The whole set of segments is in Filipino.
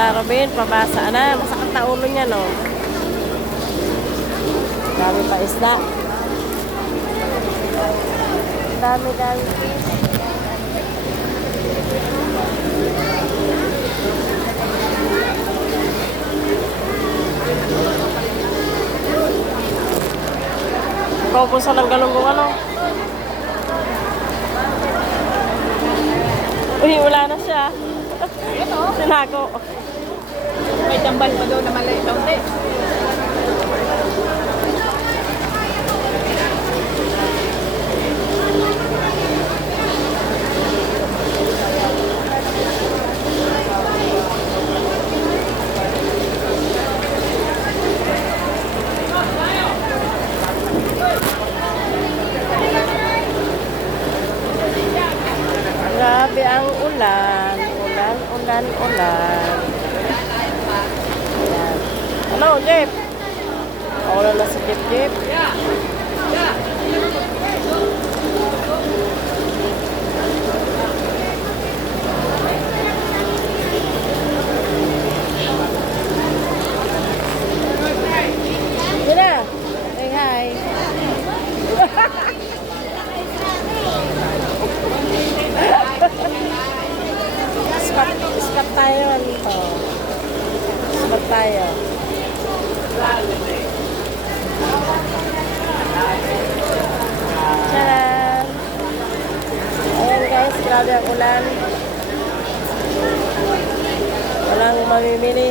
Lola Robin, pabasa na. Masakit na ulo niya, no? Dami pa isda. Dami fish. Kaupusan ng galunggong ano? Uy, wala na siya. Tinago. May tambal pa daw na maliit daw, te. Grabe ang ulan. Ulan. Ayan. Ano, Jeep? Paulan na si Jeep. Yun na. Say hi. Spat tayo nito. Spat tayo. Tcharan! Ayan guys, grabe ang ulan. Walang mamimili.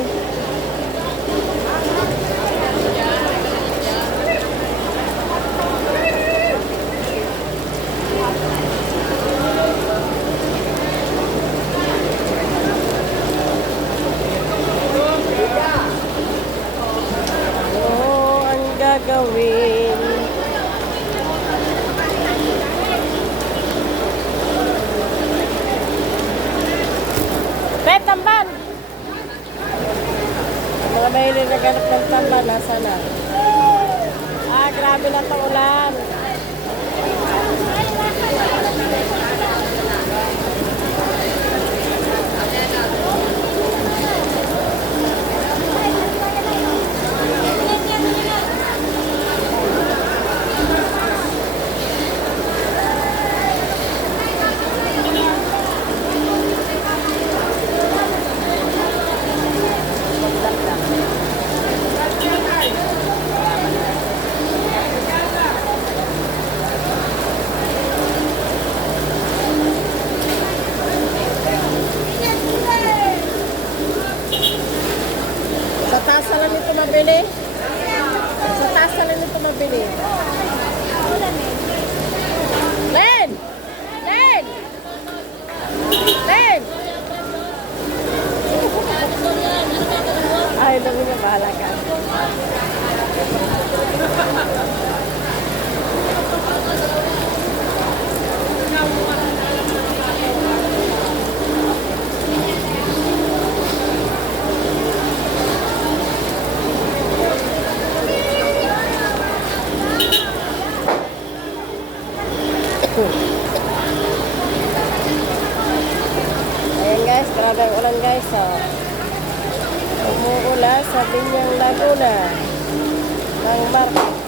Gawin. Pep, tamban! Mga mahilig na ganap ng tamban, nasa na? Grabe na itong ulan. Sa tasa lang ito mabili. Sa tasa lang ito mabili. Len! Len! Len! Ay, dami niya, bahala ka. Ayan guys, grabe ang ulan guys. Umuulan sa Binyang Laguna ng Market.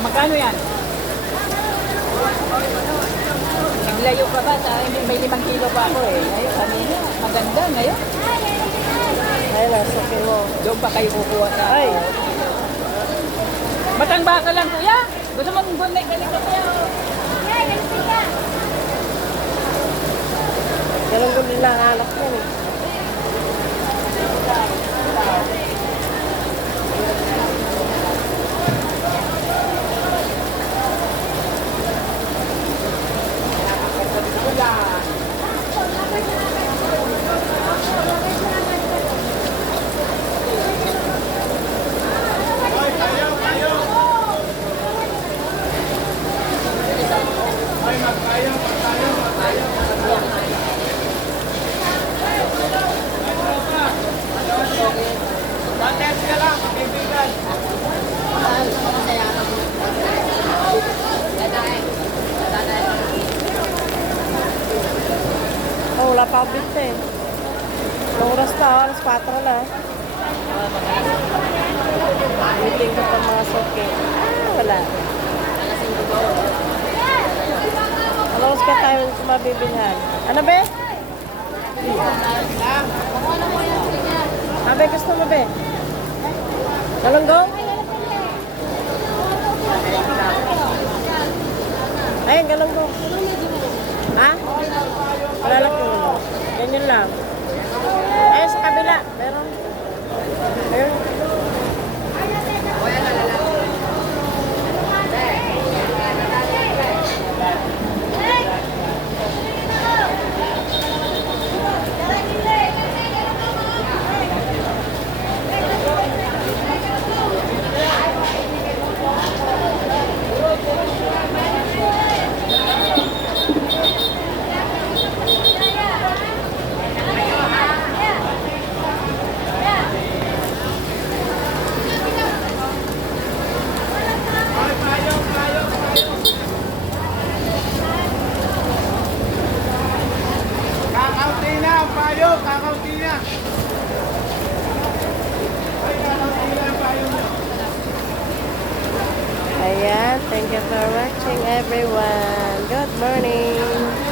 Magkano yan? Naglayo ka ba? May 5 kilo pa ako eh. Ngayon, kanina. Maganda ngayon. Ay, nasukin mo. Doon pa kayo kukuha na. Ay! Batang baka lang kuya. Gusto mong bunik ganito kuya. Ganun ko din ang anak yan eh. Oh, wala pa ako bit eh. Oras na, alas 4 na. Meeting ko pa mga soke. Wala. Alas ka tayo sa mabibilhan. Ano be? Abe, gusto mo be? Galunggong? Ayun, galunggong. Ha? Malalaki mo. Ganyan lang. Eh, sa kabila. Meron. Ayun. Kakaunti na ang payo, kakaunti na. Ay, kakaunti na ang payo mo. Ayan. Thank you for watching everyone. Good morning.